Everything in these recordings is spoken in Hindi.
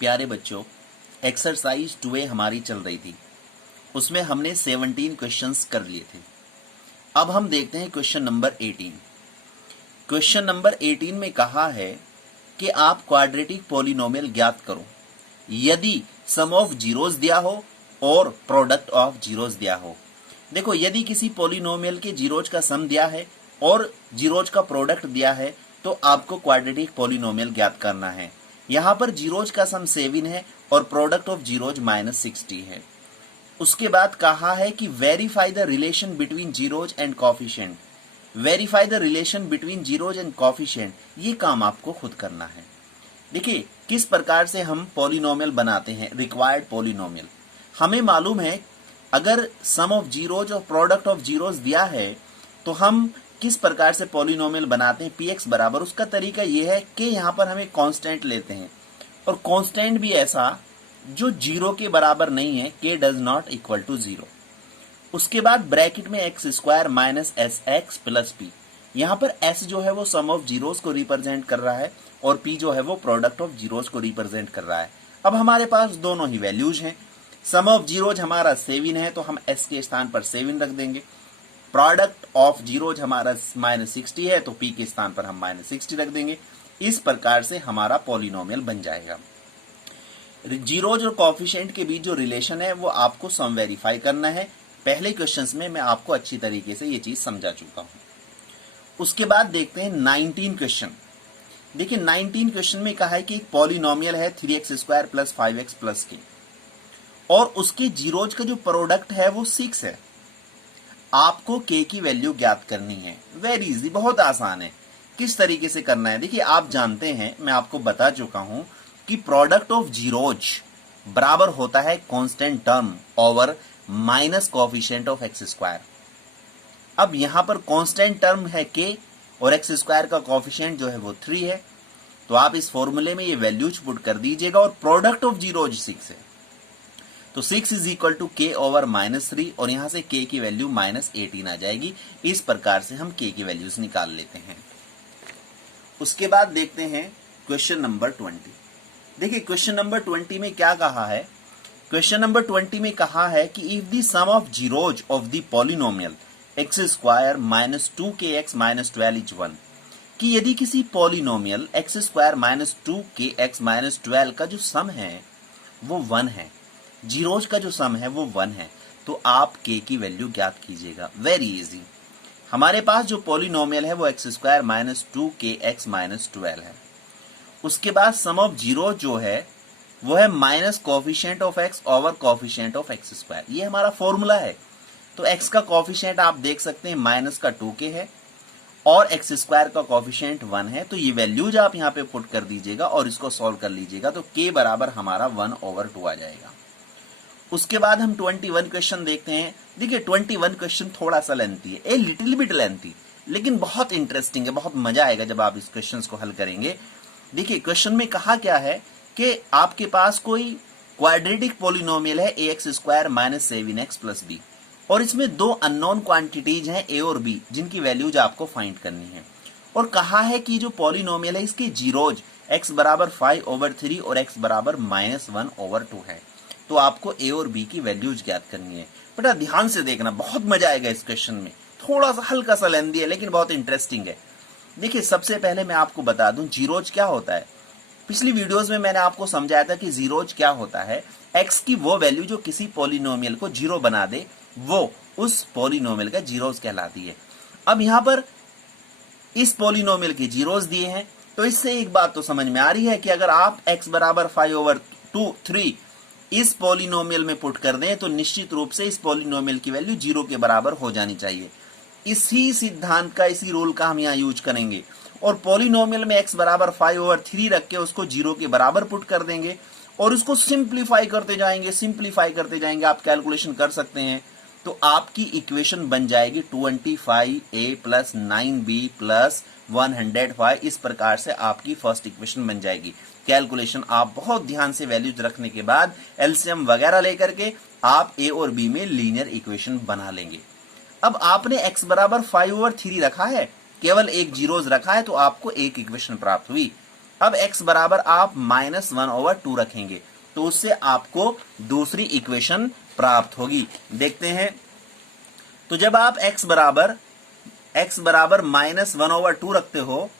प्यारे बच्चों, एक्सरसाइज 2A हमारी चल रही थी। उसमें हमने 17 क्वेश्चंस कर लिए थे। अब हम देखते हैं क्वेश्चन नंबर 18। क्वेश्चन नंबर 18 में कहा है कि आप क्वाड्रेटिक पॉलिनोमियल ज्ञात करो यदि सम ऑफ जीरोस दिया हो और प्रोडक्ट ऑफ जीरोस दिया हो। देखो, यदि किसी पॉलिनोमियल के जीरोज का सम दिया है और जीरोज का प्रोडक्ट दिया है तो आपको क्वाड्रेटिक पॉलिनोमियल ज्ञात करना है। यहां पर जीरोज का सम 7 है और प्रोडक्ट ऑफ जीरोज -60 है। उसके बाद कहा है कि verify the relation between zeros and coefficient. Verify the relation between zeros and coefficient, ये काम आपको खुद करना है। देखिए किस प्रकार से हम पॉलिनोमियल बनाते हैं। रिक्वायर्ड पॉलिनोमियल हमें मालूम है, अगर सम ऑफ जीरोज और प्रोडक्ट ऑफ जीरोज दिया है तो हम किस प्रकार से पॉलिनोमियल बनाते हैं। px बराबर, उसका तरीका यह है कि यहां पर हमें कांस्टेंट लेते हैं और कांस्टेंट भी ऐसा जो जीरो के बराबर नहीं है, k does not equal to 0। उसके बाद ब्रैकेट में x square minus S X plus P. यहां पर s जो है वो सम ऑफ जीरोस को रिप्रेजेंट कर रहा है और p जो है वो प्रोडक्ट ऑफ जीरोस को रिप्रेजेंट कर रहा है। अब हमारे पास दोनों ही वैल्यूज हैं। सम ऑफ जीरोज हमारा 7 है तो हम s के स्थान पर 7 रख देंगे। प्रोडक्ट ऑफ जीरोज हमारा -60 है तो p के स्थान पर हम -60 रख देंगे। इस प्रकार से हमारा पॉलिनोमियल बन जाएगा। जीरोज और कोफिशिएंट के बीच जो रिलेशन है वो आपको सम वेरीफाई करना है। पहले क्वेश्चंस में मैं आपको अच्छी तरीके से ये चीज समझा चुका हूं। उसके बाद देखते हैं 19 क्वेश्चन। देखिए 19 क्वेश्चन में कहा है कि एक पॉलिनोमियल है 3x square plus 5x plus के और उसके जीरोज का जो प्रोडक्ट है वो 6 है। आपको k की वैल्यू ज्ञात करनी है। वेरी इजी, बहुत आसान है। किस तरीके से करना है, देखिए आप जानते हैं, मैं आपको बता चुका हूं कि प्रोडक्ट ऑफ जीरोज बराबर होता है constant term over minus coefficient of x square. अब यहां पर कांस्टेंट टर्म है k और एक्स स्क्वायर का कोएफिशिएंट जो है वो 3 है, तो आप इस फॉर्मूले में ये वैल्यूज पुट कर दीजिएगा और प्रोडक्ट ऑफ जीरोज 6 है तो 6 is equal to k over -3 और यहां से k की वैल्यू -18 आ जाएगी। इस प्रकार से हम k की वैल्यूज निकाल लेते हैं। उसके बाद देखते हैं क्वेश्चन नंबर 20। देखिए क्वेश्चन नंबर 20 में क्या कहा है। क्वेश्चन नंबर 20 में कहा है कि if the sum of zeros of the polynomial x square -2kx -12 is 1, कि यदि किसी पॉलिनोमियल एक्स स्क्वायर -2kx -12 का जो सम है वो 1 है, जीरोज का जो सम है वो 1 है, तो आप k की वैल्यू ज्ञात कीजिएगा। Very easy. हमारे पास जो पॉलिनोमियल है वो एक्स स्क्वायर -2kx -12 है। उसके बाद सम ऑफ जीरो जो है वो है minus coefficient of x over coefficient of x square. ये हमारा फॉर्मूला है। तो एक्स का कोएफिशिएंट आप देख सकते हैं माइनस का 2k है और एक्स स्क्वायर का कोएफिशिएंट 1 है, तो ये वैल्यूज आप यहाँ पे पुट कर दीजिएगा और इसको सॉल्व कर लीजिएगा तो k बराबर हमारा 1/2 आ जाएगा। उसके बाद हम 21 क्वेश्चन देखते हैं। देखिए 21 क्वेश्चन थोड़ा सा लेंथी है, ए लिटिल बिट लेंथी, लेकिन बहुत इंटरेस्टिंग है। बहुत मजा आएगा जब आप इस क्वेश्चन को हल करेंगे। देखिए क्वेश्चन में कहा क्या है कि आपके पास कोई क्वाड्रेटिक पॉलिनोमियल है ax square -7x plus b और इसमें दो अननोन क्वांटिटीज हैं a और b जिनकी वैल्यूज आपको फाइंड करनी है। और कहा है कि जो पॉलिनोमियल है इसके जीरोज x बराबर 5/3 और x बराबर -1/2 है, तो आपको a और b की वैल्यूज ज्ञात करनी है। बेटा ध्यान से देखना, बहुत मजा आएगा इस क्वेश्चन में। थोड़ा सा हल्का सा लेंथी है लेकिन बहुत इंटरेस्टिंग है। देखिए सबसे पहले मैं आपको बता दूं जीरोज क्या होता है। पिछली वीडियोस में मैंने आपको समझाया था कि जीरोज क्या होता है। x की वो वैल्यू जो किसी पॉलिनोमियल को जीरो बना दे वो उस पॉलिनोमियल का जीरोज कहलाती है। अब यहां पर इस पॉलिनोमियल के जीरोज दिए हैं तो इससे एक बात तो समझ में आ रही है कि अगर आप x बराबर 5/3 इस पॉलिनोमियल में पुट कर दें तो निश्चित रूप से इस पॉलिनोमियल की वैल्यू 0 के बराबर हो जानी चाहिए। इसी सिद्धांत का, इसी रूल का हम यहाँ यूज करेंगे और पॉलिनोमियल में x बराबर 5/3 रख के उसको 0 के बराबर पुट कर देंगे और उसको सिंप्लीफाई करते जाएंगे। आप कैलकुलेशन कर सकते हैं तो आपकी इक्वेशन बन जाएगी 25a प्लस 9b प्लस 105। इस प्रकार से आपकी फर्स्ट इक्वेशन बन जाएगी। कैलकुलेशन आप बहुत ध्यान से वैल्यूज रखने के बाद एलसीएम वगैरह लेकर के आप a और b में लीनियर इक्वेशन बना लेंगे। अब आपने x बराबर 5/3 रखा है, केवल एक जीरोज रखा है तो आपको एक इक्वेशन प्राप्त हुई। अब x बराबर आप -1/2 रखेंगे तो उससे आपको दूसरी इक्वेशन प्राप्त होगी। देखते हैं, तो जब आप x बराबर -1/2 रखते हो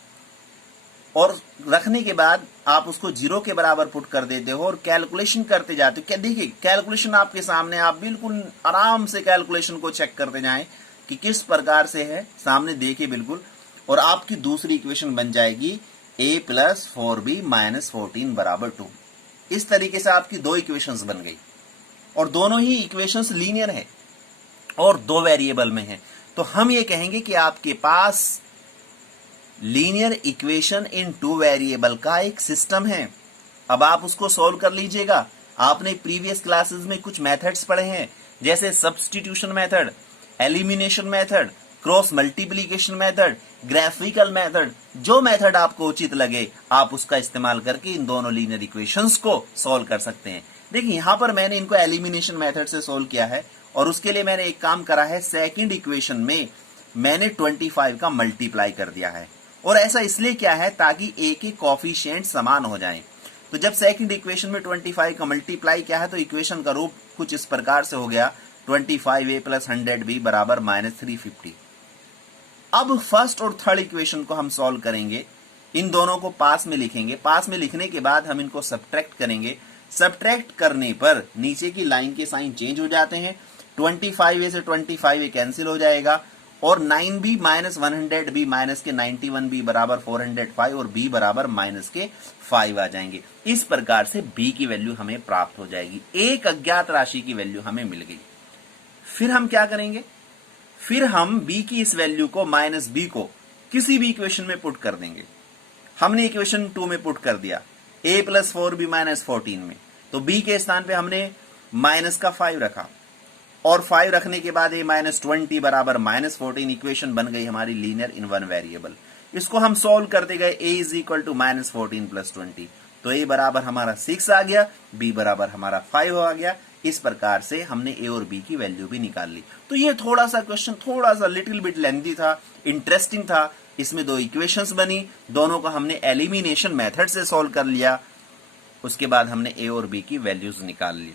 और रखने के बाद आप उसको 0 के बराबर पुट कर देते हो और कैलकुलेशन करते जाते हो, क्या देखिए कैलकुलेशन आपके सामने, आप बिल्कुल आराम से कैलकुलेशन को चेक करते जाएं कि किस प्रकार से है, सामने देखिए बिल्कुल, और आपकी दूसरी इक्वेशन बन जाएगी a + 4b - 14 = 2। इस तरीके से आपकी दो इक्वेशंस बन गई और दोनों ही इक्वेशंस लीनियर है और दो वेरिएबल में है। तो हम ये कहेंगे कि आपके पास linear equation in two variable का एक सिस्टम है। अब आप उसको सॉल्व कर लीजिएगा। आपने प्रीवियस क्लासेस में कुछ मेथड्स पढ़े हैं, जैसे substitution method, elimination method, cross multiplication method, graphical method. जो मेथड आपको उचित लगे आप उसका इस्तेमाल करके इन दोनों लीनियर इक्वेशंस को सॉल्व कर सकते हैं। देखिए यहां पर मैंने इनको एलिमिनेशन मेथड से सॉल्व किया है और उसके लिए मैंने एक काम करा है, सेकंड इक्वेशन में मैंने 25 का मल्टीप्लाई कर दिया है। और ऐसा इसलिए क्या है ताकि a के कोफिशिएंट समान हो जाएं। तो जब सेकंड इक्वेशन में 25 का मल्टीप्लाई किया है तो इक्वेशन का रूप कुछ इस प्रकार से हो गया, 25a + 100b = -350। अब फर्स्ट और थर्ड इक्वेशन को हम सॉल्व करेंगे, इन दोनों को पास में लिखेंगे। पास में लिखने के बाद हम इनको सब्ट्रैक्ट करेंगे। सब्ट्रैक्ट करने पर नीचे की लाइन के साइन चेंज हो जाते हैं, 25a से 25a कैंसिल हो जाएगा और 9b - 100b - के 91b = 405 और b बराबर -5 आ जाएंगे। इस प्रकार से b की वैल्यू हमें प्राप्त हो जाएगी। एक अज्ञात राशि की वैल्यू हमें मिल गई। फिर हम क्या करेंगे, फिर हम b की इस वैल्यू को -b को किसी भी इक्वेशन में पुट कर देंगे। हमने इक्वेशन 2 में पुट कर दिया a + 4b - 14 में, तो b के स्थान पे हमने -5 रखा और 5 रखने के बाद a - 20 = -14। इक्वेशन बन गई हमारी लीनियर इन वन वेरिएबल। इसको हम सॉल्व करते गए, a = -14 + 20, तो a बराबर हमारा 6 आ गया, b बराबर हमारा 5 आ गया। इस प्रकार से हमने a और b की वैल्यू भी निकाल ली। तो ये थोड़ा सा क्वेश्चन थोड़ा सा लिटिल बिट लेंथी था, इंटरेस्टिंग था। इसमें दो इक्वेशंस बनी, दोनों को हमने एलिमिनेशन मेथड से सॉल्व कर लिया। उसके बाद हमने a और b की वैल्यूज निकाल ली।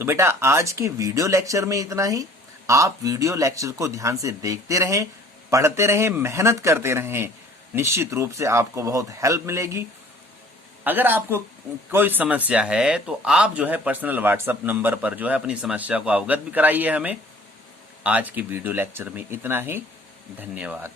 तो बेटा आज के वीडियो लेक्चर में इतना ही। आप वीडियो लेक्चर को ध्यान से देखते रहें, पढ़ते रहें, मेहनत करते रहें, निश्चित रूप से आपको बहुत हेल्प मिलेगी। अगर आपको कोई समस्या है तो आप जो है पर्सनल व्हाट्सएप नंबर पर जो है अपनी समस्या को अवगत भी कराइए हमें। आज के वीडियो लेक्चर में इतना ही। धन्यवाद।